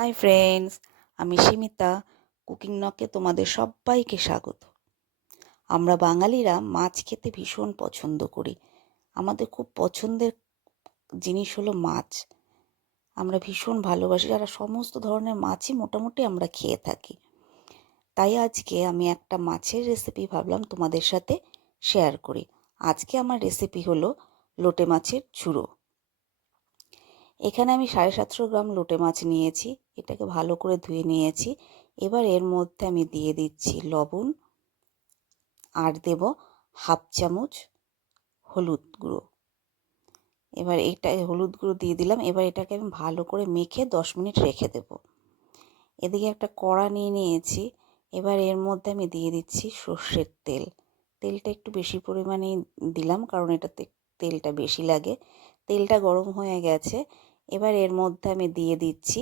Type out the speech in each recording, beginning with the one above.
Hi friends, আমি Simita, cooking নকে তোমাদের সবাইকে স্বাগত। আমরা বাঙালিরা মাছ খেতে ভীষণ পছন্দ করি। আমাদের খুব পছন্দের জিনিস হলো মাছ। আমরা ভীষণ ভালোবাসি, যারা সমস্ত ধরনের মাছই মোটামুটি আমরা খেয়ে থাকি। তাই আজকে আমি একটা মাছের রেসিপি ভাবলাম তোমাদের সাথে শেয়ার করি। আজকে আমার রেসিপি হলো লোটে মাছের ঝুড়ো। এখানে আমি সাড়ে সাতশো গ্রাম লোটে মাছ নিয়েছি, এটাকে ভালো করে ধুয়ে নিয়েছি। এবার এর মধ্যে আমি দিয়ে দিচ্ছি লবণ আর দেব হাফ চামচ হলুদ গুঁড়ো। এবার এটা হলুদ গুঁড়ো দিয়ে দিলাম, এবার এটাকে আমি ভালো করে মেখে দশ মিনিট রেখে দেব। এদিকে একটা কড়া নিয়ে নিয়েছি, এবার এর মধ্যে আমি দিয়ে দিচ্ছি সর্ষের তেল। তেলটা একটু বেশি পরিমাণেই দিলাম, কারণ এটাতে তেলটা বেশি লাগে। তেলটা গরম হয়ে গেছে এবার এর মধ্যে আমি দিয়ে দিচ্ছি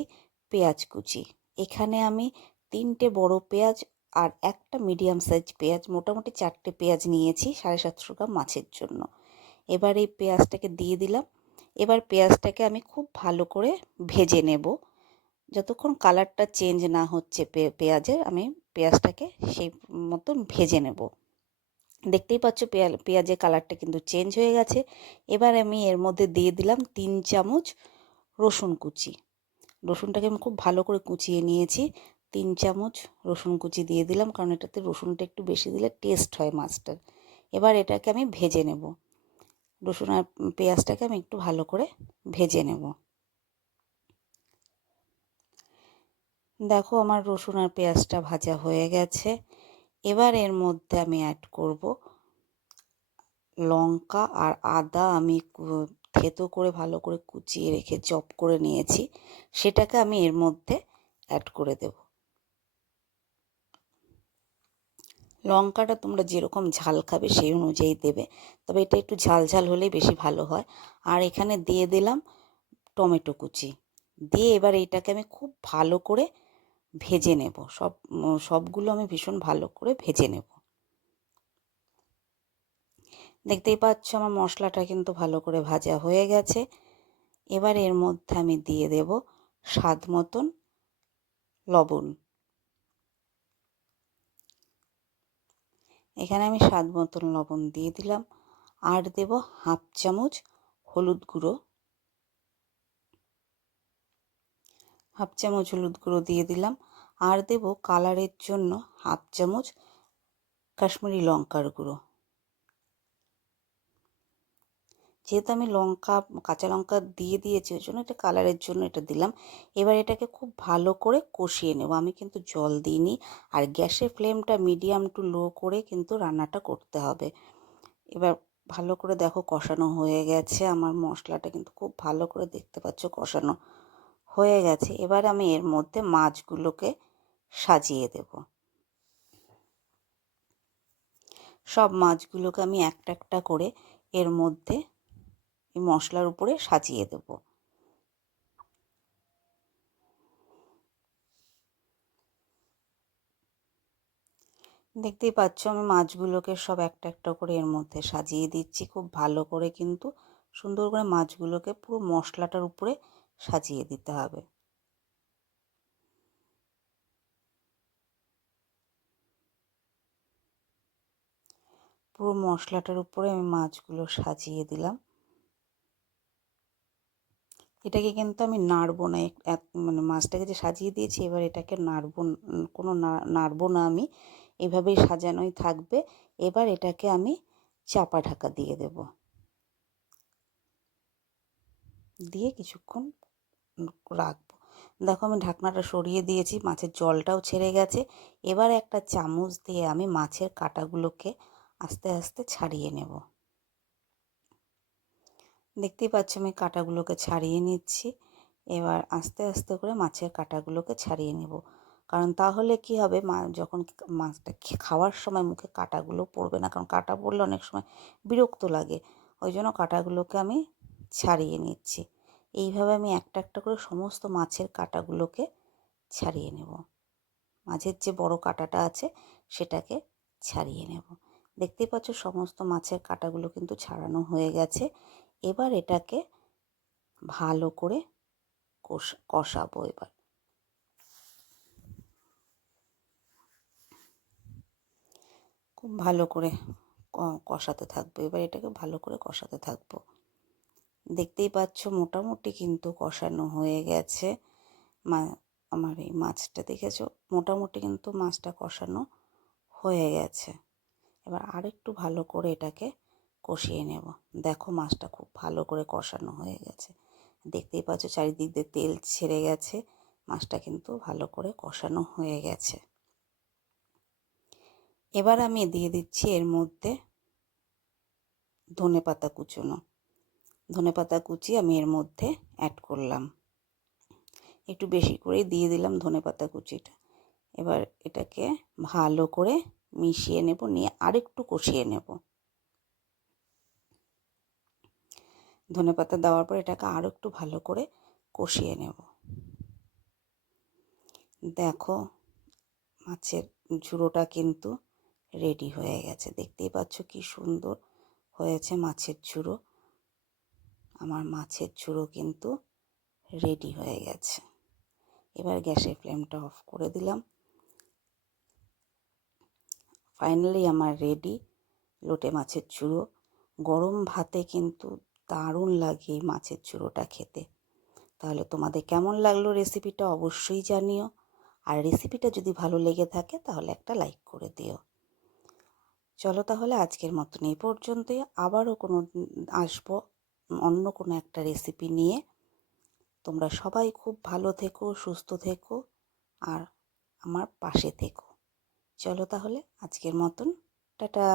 পেঁয়াজ কুচি। এখানে আমি তিনটে বড় পেঁয়াজ আর একটা মিডিয়াম সাইজ পেঁয়াজ, মোটামুটি চারটে পেঁয়াজ নিয়েছি সাড়ে সাতশো গ্রাম মাছের জন্য। এবার এই পেঁয়াজটাকে দিয়ে দিলাম। এবার পেঁয়াজটাকে আমি খুব ভালো করে ভেজে নেব। যতক্ষণ কালারটা চেঞ্জ না হচ্ছে পেঁয়াজের, আমি পেঁয়াজটাকে সেই মতন ভেজে নেব। দেখতেই পাচ্ছ পেঁয়াজের কালারটা কিন্তু চেঞ্জ হয়ে গেছে। এবার আমি এর মধ্যে দিয়ে দিলাম তিন চামচ রসুন কুচি। রসুনটাকে আমি খুব ভালো করে কুচিয়ে নিয়েছি। তিন চামচ রসুন কুচি দিয়ে দিলাম, কারণ এটাতে রসুনটা একটু বেশি দিলে টেস্ট হয় মাছটার। এবার এটাকে আমি ভেজে নেব। রসুন আর পেঁয়াজটাকে আমি একটু ভালো করে ভেজে নেব। দেখো আমার রসুন আর পেঁয়াজটা ভাজা হয়ে গেছে। এবার এর মধ্যে আমি অ্যাড করব লঙ্কা আর আদা আমি থেতো করে, ভালো করে কুচিয়ে রেখে চপ করে নিয়েছি, সেটাকে আমি এর মধ্যে অ্যাড করে দেব। লঙ্কাটা তোমরা যেরকম ঝাল খাবে সেই অনুযায়ী দেবে, তবে এটা একটু ঝাল ঝাল হলেই বেশি ভালো হয়। আর এখানে দিয়ে দিলাম টমেটো কুচি। দিয়ে এবার এইটাকে আমি খুব ভালো করে ভেজে নেব। সব, সবগুলো আমি ভীষণ ভালো করে ভেজে নেব। দেখতেই পাচ্ছ আমার মশলাটা কিন্তু ভালো করে ভাজা হয়ে গেছে। এবার এর মধ্যে আমি দিয়ে দেব স্বাদ মতন লবণ। এখানে আমি স্বাদ মতন লবণ দিয়ে দিলাম। আর দেব হাফ চামচ হলুদ গুঁড়ো। হাফ চামচ হলুদ গুঁড়ো দিয়ে দিলাম। আর দেব কালারের জন্য হাফ চামচ কাশ্মীরি লঙ্কার গুঁড়ো। যেহেতু আমি লঙ্কা, কাঁচা লঙ্কা দিয়ে দিয়েছি, ওই জন্য এটা কালারের জন্য এটা দিলাম। এবার এটাকে খুব ভালো করে কষিয়ে নেব। আমি কিন্তু জল দিইনি। আর গ্যাসের ফ্লেমটা মিডিয়াম টু লো করে কিন্তু রান্নাটা করতে হবে। এবার ভালো করে দেখো কষানো হয়ে গেছে। আমার মশলাটা কিন্তু খুব ভালো করে দেখতে পাচ্ছ কষানো হয়ে গেছে। এবার আমি এর মধ্যে মাছগুলোকে সাজিয়ে দেব। সব মাছগুলোকে আমি একটা একটা করে এর মধ্যে এই মশলার উপরে সাজিয়ে দেব। দেখতেই পাচ্ছ আমি মাছগুলোকে সব একটা একটা করে এর মধ্যে সাজিয়ে দিচ্ছি, খুব ভালো করে কিন্তু সুন্দর করে মাছগুলোকে পুরো মশলাটার উপরে সাজিয়ে দিতে হবে। পুরো মশলাটার উপরে আমি মাছগুলো সাজিয়ে দিলাম। এটাকে কিন্তু আমি নাড়বো না, এক মানে মাছটাকে যে সাজিয়ে দিয়েছি, এবার এটাকে নাড়বো কোনো নাড়বো না আমি। এভাবেই সাজানোই থাকবে। এবার এটাকে আমি চাপা ঢাকা দিয়ে দেব। দিয়ে কিছুক্ষণ রাখব। দেখো আমি ঢাকনাটা সরিয়ে দিয়েছি, মাছের জলটাও ছেড়ে গেছে। এবার একটা চামচ দিয়ে আমি মাছের কাটাগুলোকে আস্তে আস্তে ছাড়িয়ে নেব। দেখতেই পাচ্ছ আমি কাটাগুলোকে ছাড়িয়ে নিচ্ছি। এবার আস্তে আস্তে করে মাছের কাটাগুলোকে ছাড়িয়ে নেব। কারণ তাহলে কি হবে? মা, যখন মাছটা খাওয়ার সময় মুখে কাটাগুলো পড়বে না। কারণ কাটা পড়লে অনেক সময় বিরক্ত লাগে। ওই জন্য কাটাগুলোকে আমি ছাড়িয়ে নিচ্ছি। এইভাবে আমি একটা একটা করে সমস্ত মাছের কাটাগুলোকে ছাড়িয়ে নেব। মাঝের যে বড় কাটাটা আছে, সেটাকে ছাড়িয়ে নেব। দেখতেই পাচ্ছ সমস্ত মাছের কাটাগুলো কিন্তু ছাড়ানো হয়ে গেছে। এবার এটাকে ভালো করে কষাবো এবার। খুব ভালো করে কষাতে থাকব। এবার এটাকে ভালো করে কষাতে থাকব। দেখতেই পাচ্ছ মোটামুটি কিন্তু কষানো হয়ে গেছে। মা, আমার এই মাছটা দেখেছ? মোটামুটি কিন্তু মাছটা কষানো হয়ে গেছে। এবার আরেকটু ভালো করে এটাকে কষিয়ে নেব। দেখো মাছটা খুব ভালো করে কষানো হয়ে গেছে। দেখতেই পাচ্ছ চারিদিক দিয়ে তেল ছেড়ে গেছে। মাছটা কিন্তু ভালো করে কষানো হয়ে গেছে। এবার আমি দিয়ে দিচ্ছি এর মধ্যে ধনে পাতা কুচোনো। ধনে পাতা কুচি আমি এর মধ্যে অ্যাড করলাম। একটু বেশি করেই দিয়ে দিলাম ধনে পাতা কুচিটা। এবার এটাকে ভালো করে মিশিয়ে নেব, নিয়ে আরেকটু কষিয়ে নেব। ধনে পাতা দেওয়ার পর এটাকে আরও একটু ভালো করে কষিয়ে নেব। দেখো, মাছের ঝুড়োটা কিন্তু রেডি হয়ে গেছে। দেখতেই পাচ্ছ কি সুন্দর হয়েছে মাছের ঝুড়ো আমার মাছের ঝুড়ো কিন্তু রেডি হয়ে গেছে। এবার গ্যাসের ফ্লেমটা অফ করে দিলাম। ফাইনালি আমার রেডি লোটে মাছের চুড়ো গরম ভাতে কিন্তু দারুণ লাগে এই মাছের চুড়োটা খেতে। তাহলে তোমাদের কেমন লাগল রেসিপিটা অবশ্যই জানিও। আর রেসিপিটা যদি ভালো লেগে থাকে তাহলে একটা লাইক করে দিও। চলো তাহলে আজকের মতন এই পর্যন্তই। আবারও কোনো আসব অন্য কোনো একটা রেসিপি নিয়ে। তোমরা সবাই খুব ভালো থেকো, সুস্থ থেকো আর আমার পাশে থেকো। চলো তাহলে আজকের মতন। টাটা!